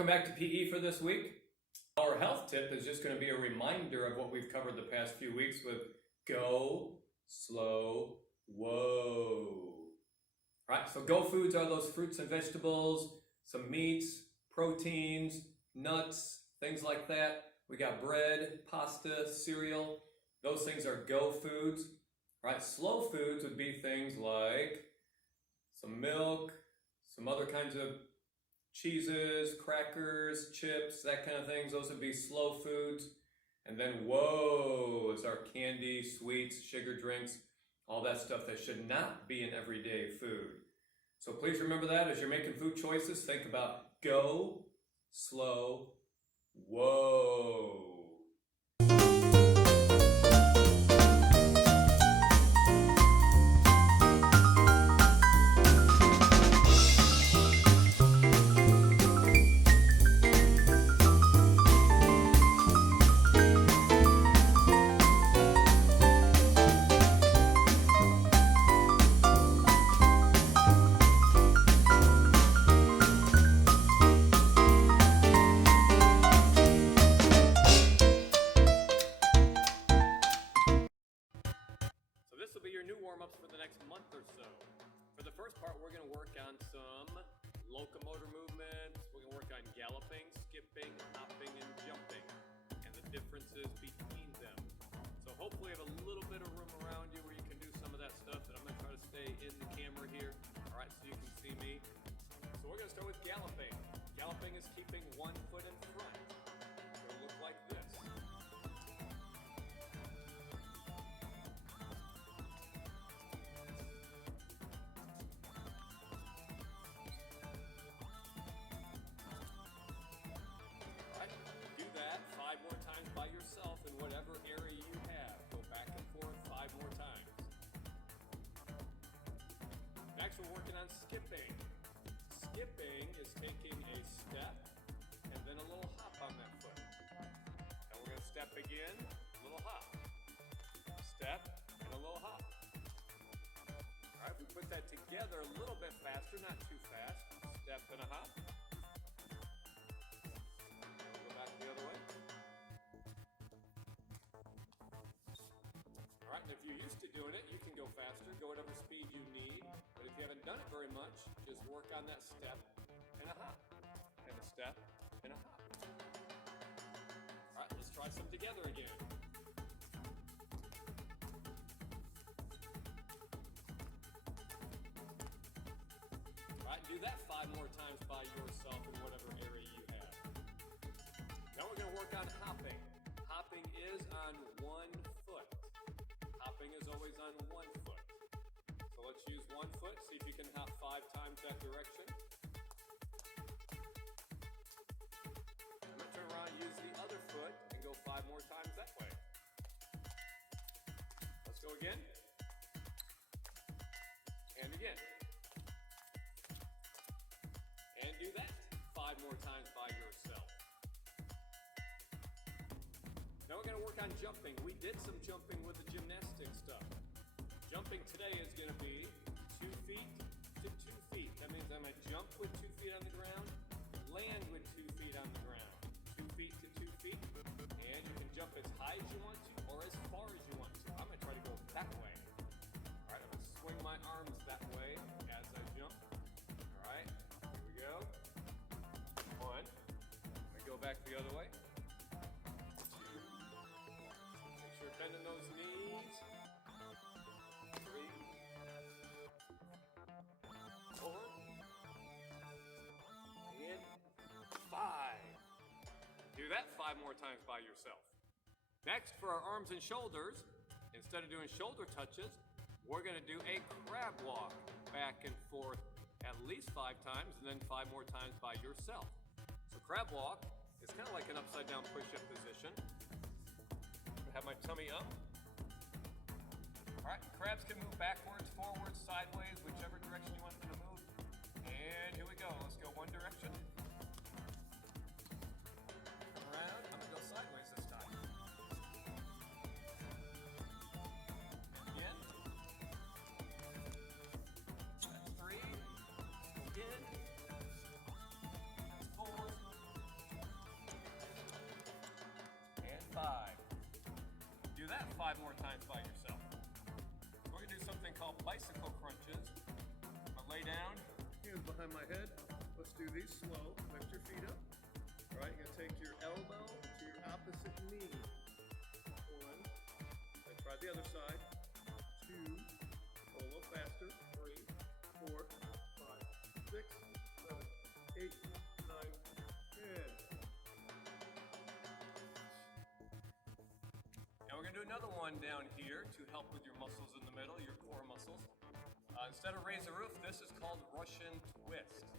Welcome back to PE for this week. Our health tip is just going to be a reminder of what we've covered the past few weeks with go, slow, whoa. Right, so go foods are those fruits and vegetables, some meats, proteins, nuts, things like that. We got bread, pasta, cereal. Those things are go foods. Right, slow foods would be things like some milk, some other kinds of cheeses, crackers, chips, that kind of things. Those would be slow foods. And then whoa is our candy, sweets, sugar drinks, all that stuff that should not be an everyday food. So please remember that as you're making food choices, think about go, slow, whoa. Warm-ups for the next month or so. For the first part, we're going to work on some locomotor movements. We're going to work on galloping, skipping, hopping, and jumping, and the differences between them. So hopefully you have a little bit of room around you where you can do some of that stuff, and I'm going to try to stay in the camera here, all right, so you can see me. So we're going to start with galloping. Galloping is keeping one foot in front. It'll look like this. By yourself in whatever area you have. Go back and forth 5 more times. Next, we're working on skipping. Skipping is taking a step and then a little hop on that foot. And we're going to step again, a little hop. Step and a little hop. All right, we put that together a little bit faster, not too fast. Step and a hop. And we'll go back the other way. Alright, and if you're used to doing it, you can go faster, go whatever speed you need. But if you haven't done it very much, just work on that step and a hop. And a step and a hop. Alright, let's try some together again. Alright, do that 5 more times by yourself in whatever area you have. Now we're going to work on hopping. Hopping is on one foot. Hopping is always on one foot. So let's use one foot, see if you can hop 5 times that direction. I'm going to turn around and use the other foot and go 5 more times that way. Let's go again. And again. And do that 5 more times by yourself. Now we're going to work on jumping. We did some jumping with the gymnastic stuff. Jumping today is going to be 2 feet to 2 feet. That means I'm going to jump with 2 feet on the ground, land with 2 feet on the ground. 2 feet to 2 feet. And you can jump as high as you want to or as far as you want to. I'm going to try to go that way. All right, I'm going to swing my arms that way as I jump. All right, here we go. 1. I'm going to go back the other way. Bending those knees. 3, 4, and 5. Do that 5 more times by yourself. Next, for our arms and shoulders, instead of doing shoulder touches, we're going to do a crab walk back and forth at least 5 times and then 5 more times by yourself. So crab walk is kind of like an upside down push-up position. Have my tummy up. All right, crabs can move backwards, forwards, sideways, whichever direction you want them to move. And here we go. Let's go one direction. Come around. I'm going to go sideways this time. Again. That's 3. Again. That's 4. 5 more times by yourself. We're going to do something called bicycle crunches. I'll lay down, hands behind my head. Let's do these slow. Lift your feet up. All right, you're going to take your elbow to your opposite knee. 1. Then try the other side. 2. Go a little faster. 3, 4, 5, 6, 7, 8, 9, 10. Now we're going to do another one down here to help with your muscles in the middle, your core muscles. Instead of raise the roof, this is called Russian twist.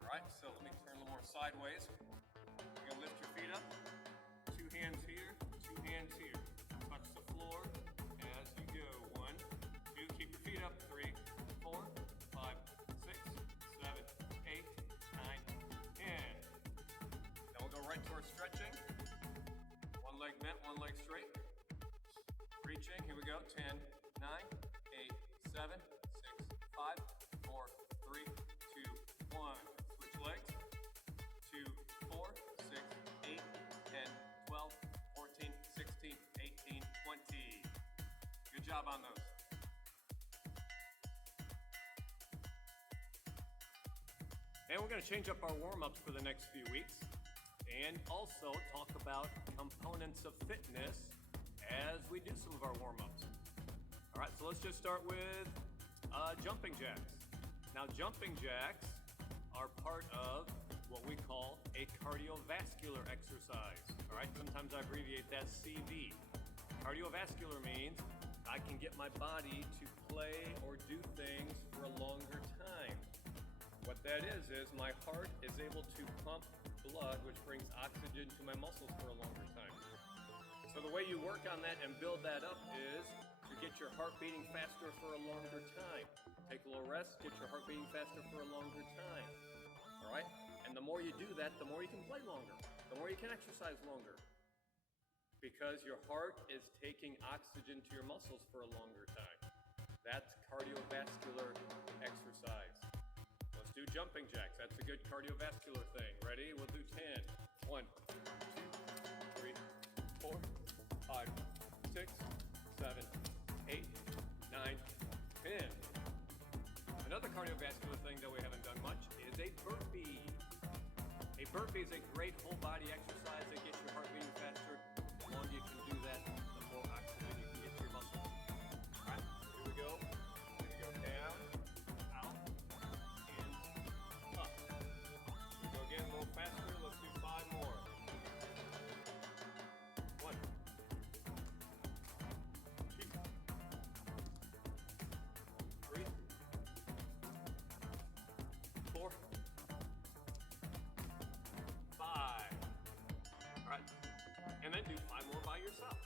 All right, so let me turn a little more sideways. You're going to lift your feet up. 2 hands here, 2 hands here. Touch the floor as you go. 1, 2, keep your feet up. 3, 4, 5, 6, 7, 8, 9, 10. Then we'll go right to our stretching. 1 leg bent, 1 leg straight. Reaching, here we go. 10, 9, 8, 7, 6, 5, 4, 3, 2, 1. Switch legs. 2, 4, 6, 8, 10, 12, 14, 16, 18, 20. Good job on those. And we're going to change up our warm-ups for the next few weeks and also talk about components of fitness as we do some of our warm-ups. All right, so let's just start with jumping jacks. Now, jumping jacks are part of what we call a cardiovascular exercise. All right, sometimes I abbreviate that CV. Cardiovascular means I can get my body to play or do things for a longer time. What that is my heart is able to pump blood, which brings oxygen to my muscles for a longer time. So the way you work on that and build that up is to get your heart beating faster for a longer time. Take a little rest, get your heart beating faster for a longer time. All right? And the more you do that, the more you can play longer. The more you can exercise longer. Because your heart is taking oxygen to your muscles for a longer time. That's cardiovascular exercise. Let's do jumping jacks. That's a good cardiovascular thing. Ready? We'll do 10. 1, 2, 3, 4, 5, 6, 7, 8, 9, 10. Another cardiovascular thing that we haven't done much is a burpee. A burpee is a great whole body exercise that gets your heart beating faster. The longer you can do that, the more oxygen you can get to your muscles. All right, here we go. Here we go. Down, out, and up. Here we go again, a little faster. Let's do 5 more. 1, 2, 3, 4, 5. All right, and then do 5 more by yourself.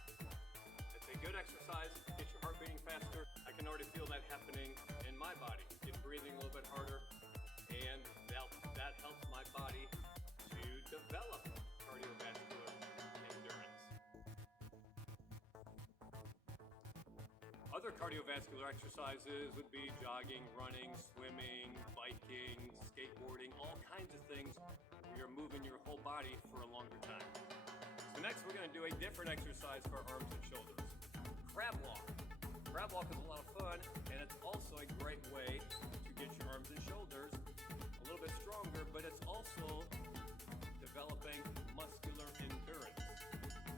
It's a good exercise, get your heart beating faster. I can already feel that happening in my body. Get breathing a little bit harder, and that helps my body to develop cardiovascular endurance. Other cardiovascular exercises would be jogging, running, swimming, biking, skateboarding, all kinds of things where you're moving your whole body for a longer time. So next we're going to do a different exercise for our arms and shoulders. Crab walk. Crab walk is a lot of fun, and it's also a great way to get your arms and shoulders a little bit stronger, but it's also developing muscular endurance.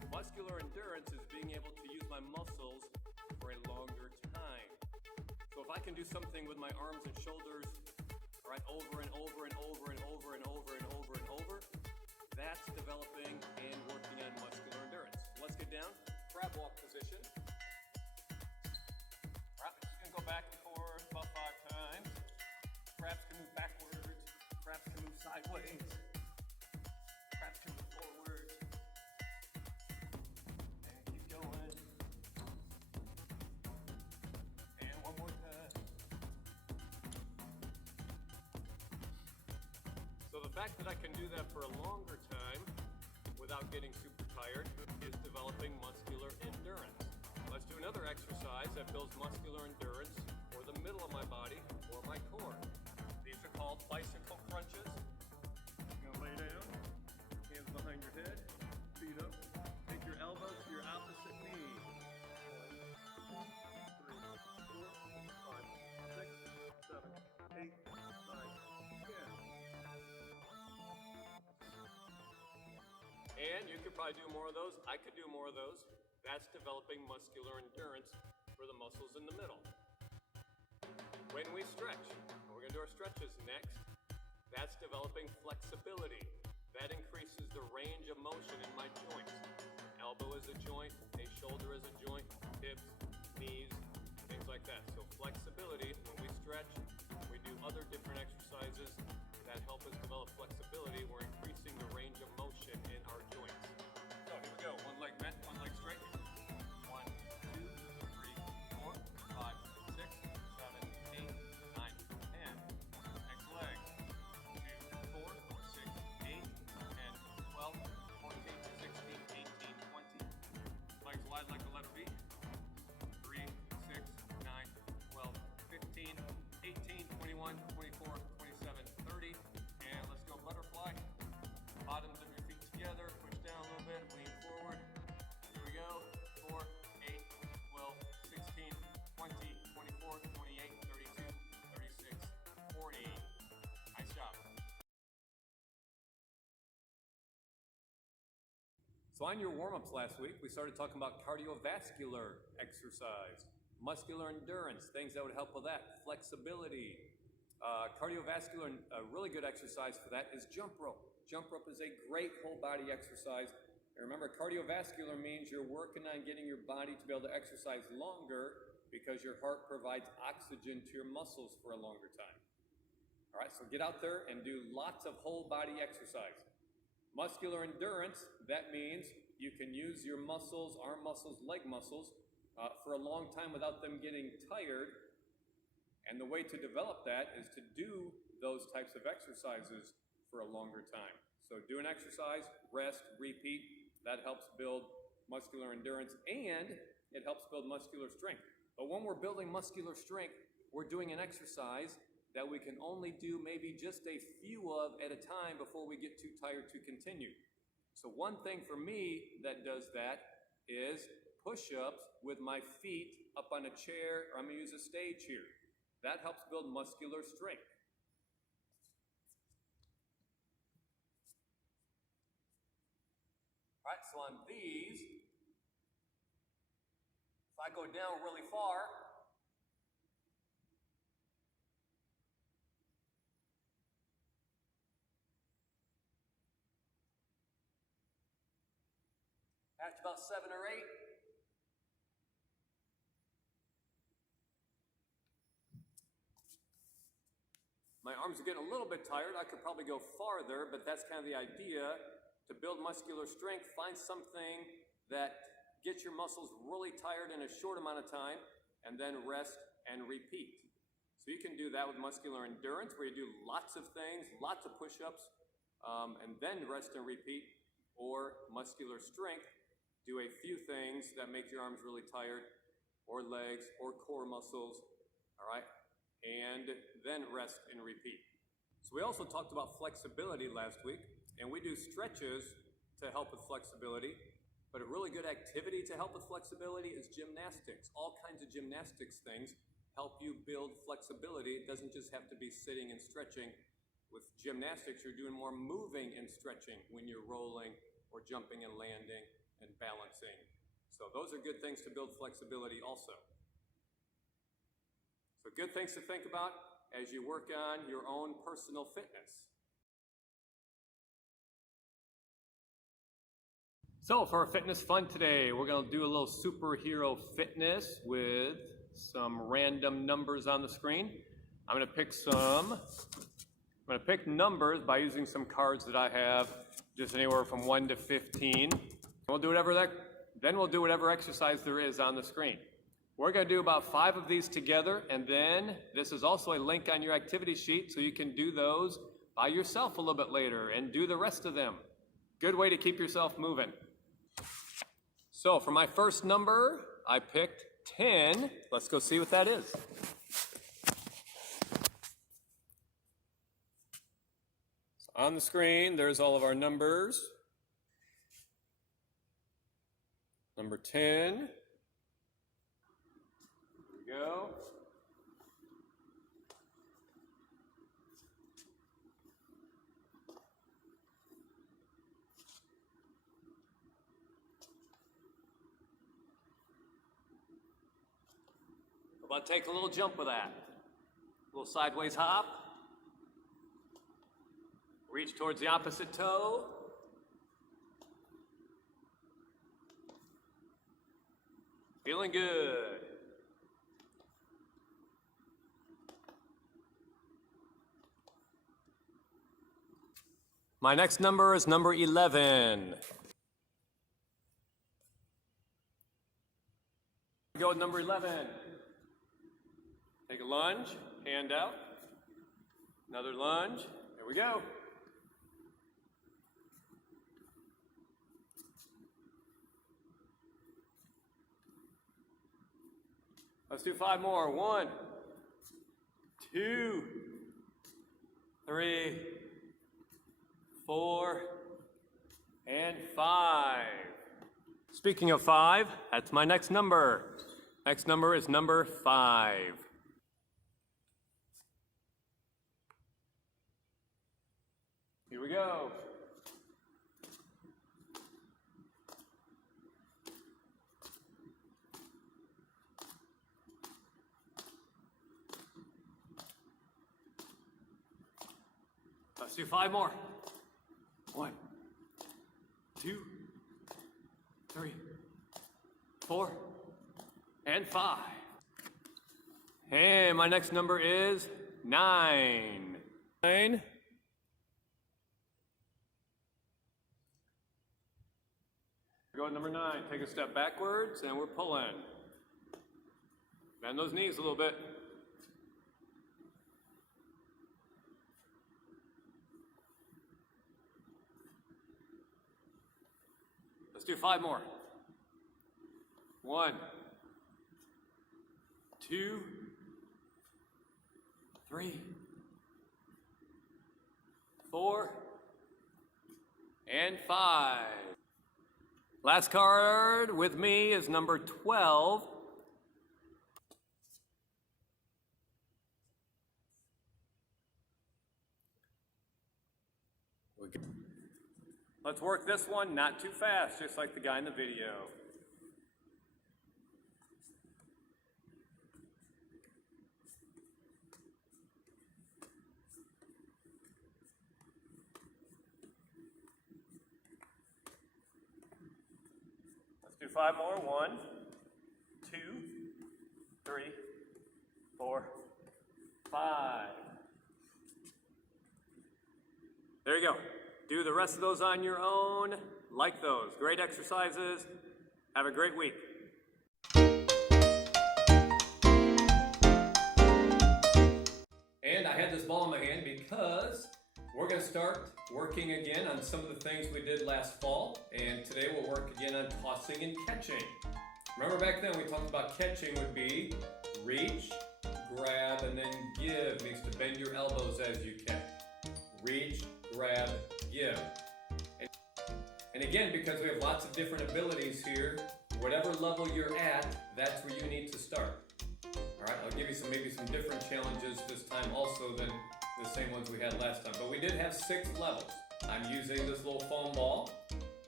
Muscular endurance is being able to use my muscles for a longer time. So if I can do something with my arms and shoulders, all right, over and over and over and over and over and over and over, that's developing and working on muscular endurance. Let's get down, crab walk position. All right, we're just gonna go back and forth about 5 times. Crabs can move backwards, crabs can move sideways, crabs can move forward. And keep going. And one more time. So the fact that I can do that for a longer time without getting super tired is developing muscular endurance. Let's do another exercise that builds muscular endurance for the middle of my body or my core. These are called bicycle crunches. You're gonna lay down, hands behind your head, feet up. Take your elbow to your opposite knee. probably do more of those. I could do more of those. That's developing muscular endurance for the muscles in the middle. When we stretch, and we're going to do our stretches next, that's developing flexibility. That increases the range of motion in my joints. Elbow is a joint, a shoulder is a joint, hips, knees, things like that. So flexibility, when we stretch, we do other different exercises that help us develop flexibility. We're increasing the range of motion in our joints. So here we go. One leg bent, one leg straight. 1, 2, 3, 4, 5, 6, 7, 8, 9, 10. Next leg. 2, 4, 6, 8, 10, 12, 14, 16, 18, 20. Legs wide like the letter V. 3, 6, 9, 12, 15, 18, 21, 24, 27, 30. And let's go butterfly. Bottoms of your feet together. Push down a little bit. Lean forward. Here we go. 4, 8, 12, 16, 20, 24, 28, 32, 36, 40. Nice job. So on your warm-ups last week, we started talking about cardiovascular exercise, muscular endurance, things that would help with that, flexibility. Cardiovascular, a really good exercise for that is jump rope. Jump rope is a great whole body exercise. And remember, cardiovascular means you're working on getting your body to be able to exercise longer because your heart provides oxygen to your muscles for a longer time. All right, so get out there and do lots of whole body exercise. Muscular endurance, that means you can use your muscles, arm muscles, leg muscles, for a long time without them getting tired. And the way to develop that is to do those types of exercises for a longer time. So do an exercise, rest, repeat. That helps build muscular endurance and it helps build muscular strength. But when we're building muscular strength, we're doing an exercise that we can only do maybe just a few of at a time before we get too tired to continue. So one thing for me that does that is push-ups with my feet up on a chair, or I'm going to use a stage here. That helps build muscular strength. All right, so on these, if I go down really far, after about 7 or 8, my arms are getting a little bit tired. I could probably go farther, but that's kind of the idea. To build muscular strength, find something that gets your muscles really tired in a short amount of time, and then rest and repeat. So you can do that with muscular endurance, where you do lots of things, lots of push-ups, and then rest and repeat. Or muscular strength, do a few things that make your arms really tired, or legs, or core muscles, all right? And then rest and repeat. So we also talked about flexibility last week, and we do stretches to help with flexibility, but a really good activity to help with flexibility is gymnastics. All kinds of gymnastics things help you build flexibility. It doesn't just have to be sitting and stretching. With gymnastics, you're doing more moving and stretching when you're rolling or jumping and landing and balancing. So those are good things to build flexibility also. So good things to think about as you work on your own personal fitness. So for our fitness fun today, we're going to do a little superhero fitness with some random numbers on the screen. I'm going to pick numbers by using some cards that I have, just anywhere from 1 to 15. We'll do whatever exercise there is on the screen. We're going to do about 5 of these together, and then this is also a link on your activity sheet, so you can do those by yourself a little bit later and do the rest of them. Good way to keep yourself moving. So for my first number, I picked 10. Let's go see what that is. So on the screen, there's all of our numbers. Number 10. There we go. Let's take a little jump with that. A little sideways hop. Reach towards the opposite toe. Feeling good. My next number is number 11. Go with number 11. Take a lunge, hand out. Another lunge. There we go. Let's do 5 more. 1, 2, 3, 4, and 5. Speaking of 5, that's my next number. Next number is number 5. Here we go. Let's do 5 more. 1, 2, 3, 4, and 5. And my next number is 9. 9. Go with number 9. Take a step backwards, and we're pulling. Bend those knees a little bit. Let's do 5 more. 1, 2, 3, 4, and 5. Last card with me is number 12. Let's work this one not too fast, just like the guy in the video. Let's do 5 more. 1, 2, 3, 4, 5. There you go. Do the rest of those on your own. Like those. Great exercises. Have a great week. And I had this ball in my hand because we're going to start working again on some of the things we did last fall. And today we'll work again on tossing and catching. Remember back then we talked about catching would be reach, grab, and then give. Means to bend your elbows as you catch. Reach, grab, give. And again, because we have lots of different abilities here, whatever level you're at, that's where you need to start. All right, I'll give you maybe some different challenges this time also than the same ones we had last time. But we did have 6 levels. I'm using this little foam ball.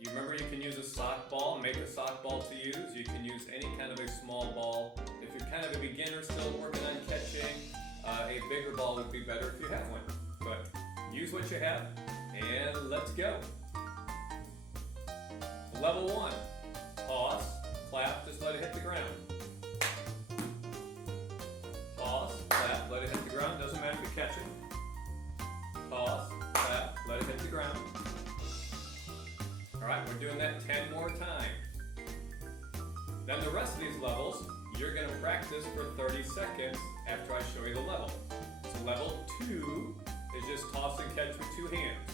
You remember you can use a sock ball, make a sock ball to use. You can use any kind of a small ball. If you're kind of a beginner still working on catching, a bigger ball would be better if you have one. But use what you have, and let's go. Level 1, toss, clap, just let it hit the ground. Toss, clap, let it hit the ground, doesn't matter if you catch it. Toss, clap, let it hit the ground. All right, we're doing that 10 more times. Then the rest of these levels, you're gonna practice for 30 seconds after I show you the level. So level 2 is just toss and catch with 2 hands.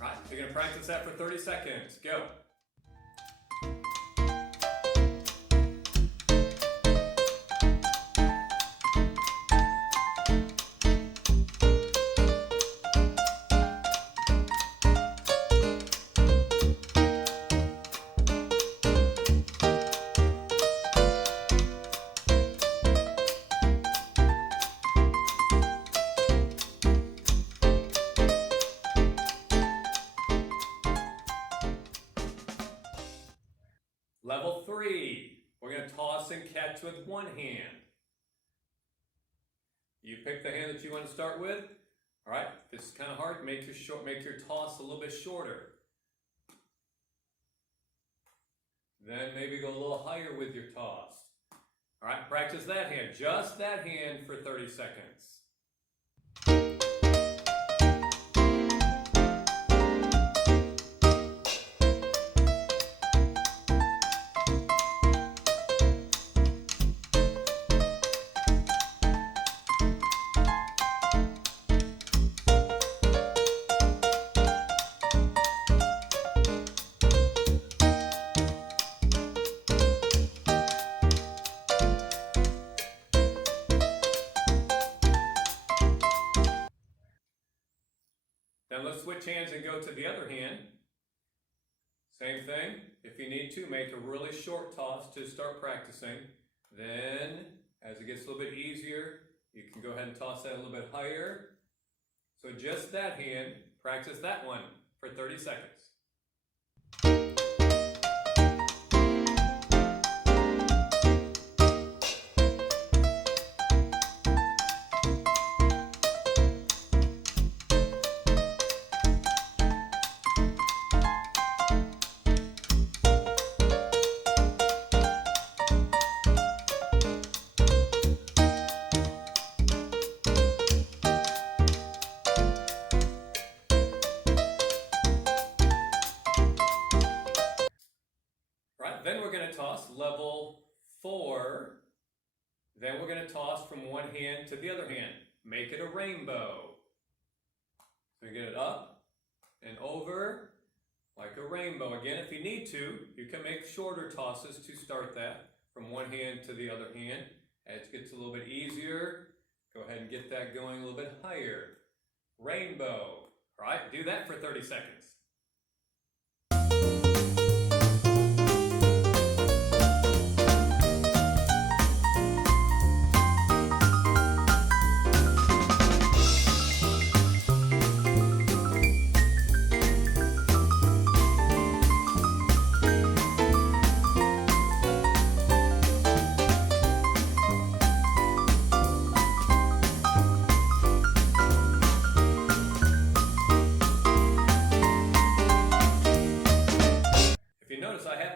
All right, so you're gonna practice that for 30 seconds. Go. Level 3, we're going to toss and catch with one hand. You pick the hand that you want to start with. All right, this is kind of hard. Make your toss a little bit shorter. Then maybe go a little higher with your toss. All right, practice that hand, just that hand for 30 seconds. Then let's switch hands and go to the other hand. Same thing. If you need to, make a really short toss to start practicing. Then, as it gets a little bit easier, you can go ahead and toss that a little bit higher. So just that hand, practice that one for 30 seconds. Then we're going to toss level 4. Then we're going to toss from one hand to the other hand. Make it a rainbow. So you get it up and over like a rainbow. Again, if you need to, you can make shorter tosses to start that from one hand to the other hand. As it gets a little bit easier, go ahead and get that going a little bit higher. Rainbow. All right, do that for 30 seconds.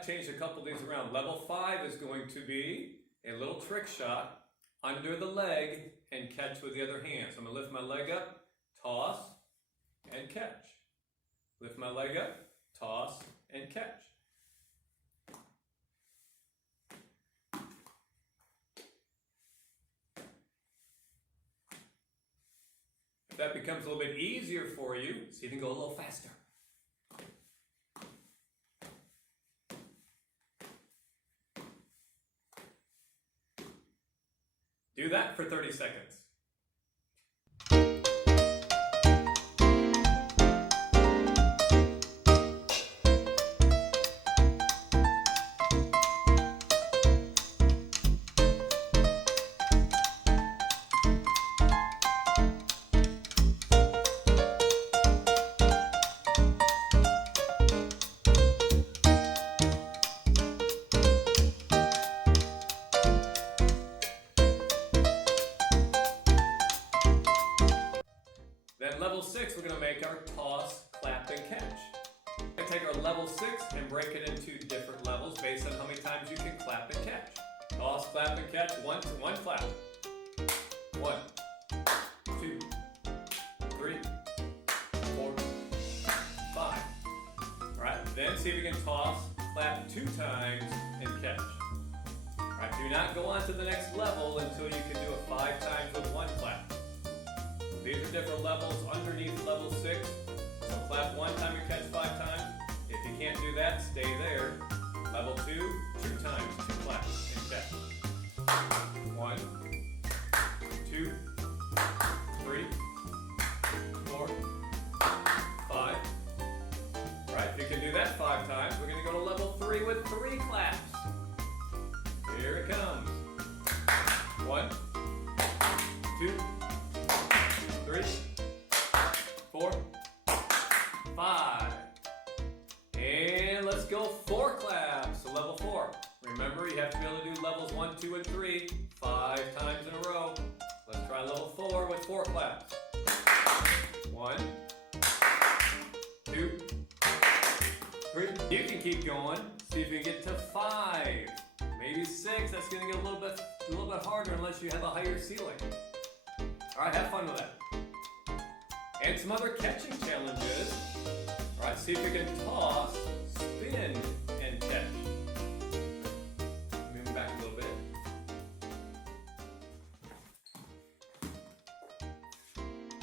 Change a couple of these around. Level 5 is going to be a little trick shot under the leg and catch with the other hand. So I'm going to lift my leg up, toss, and catch. Lift my leg up, toss, and catch. If that becomes a little bit easier for you, so you can go a little faster. Do that for 30 seconds. Level 6, we're going to make our toss, clap, and catch. We're going to take our level 6 and break it into different levels based on how many times you can clap and catch. Toss, clap, and catch, 1 to 1 clap. 1, 2, 3, 4, 5. Alright, then see if you can toss, clap 2 times, and catch. Alright, do not go on to the next level until you can do it 5 times with 1 clap. These are different levels underneath level 6. So clap 1 time and catch 5 times. If you can't do that, stay there. Level 2, 2 times, 2 claps and catch. 1, 2, 3, 4, 5. Alright, if you can do that 5 times, we're going to go to level 3 with 3 claps. Here it comes. 1, 2, 3, 4, 5. And let's go 4 claps. So level 4. keep going. See if you can get to 5, maybe 6. That's going to get a little bit harder unless you have a higher ceiling. All right, have fun with that. And some other catching challenges. All right, see if you can toss, spin, and catch. Moving back a little bit.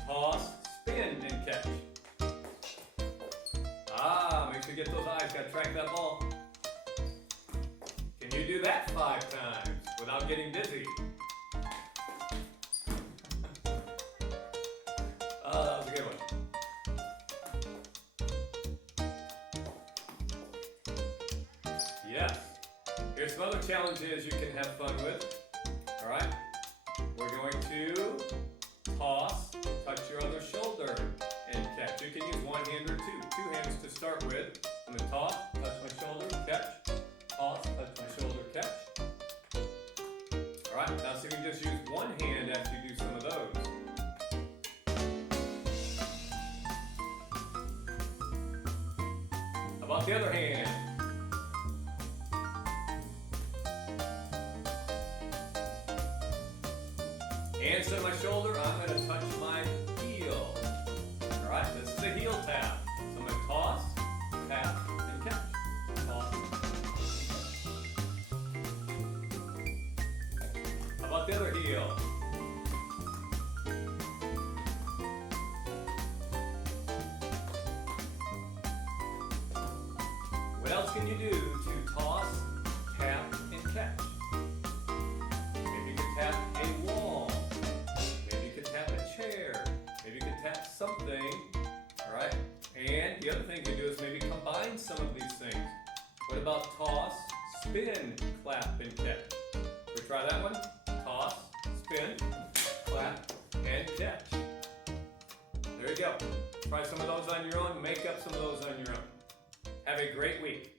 Toss, spin, and catch. Make sure you get those eyes. Got to track that ball. Can you do that 5 times without getting dizzy? Oh, that was a good one. Yes. Here's some other challenges you can have fun with. All right. We're going to toss, touch your other shoulder, and catch. You can use one hand or two. 2 hands to start with. I'm going to toss, touch my shoulder, catch. Toss, touch my shoulder, catch. All right. Now see if we can just use one hand after you do some of those. How about the other hand? Hands on my shoulder, I'm going to touch my heel. All right, this is a heel tap. So I'm going to toss, tap, and catch. Toss. How about the other heel? What else can you do to toss, tap, and catch? Maybe you can tap a wall. Maybe you can tap a chair. Maybe you can tap something. All right? And the other thing you can do is maybe combine some of these things. What about toss, spin, clap, and catch? We try that one? Toss, spin, clap, and catch. There you go. Try some of those on your own. Make up some of those on your own. Have a great week.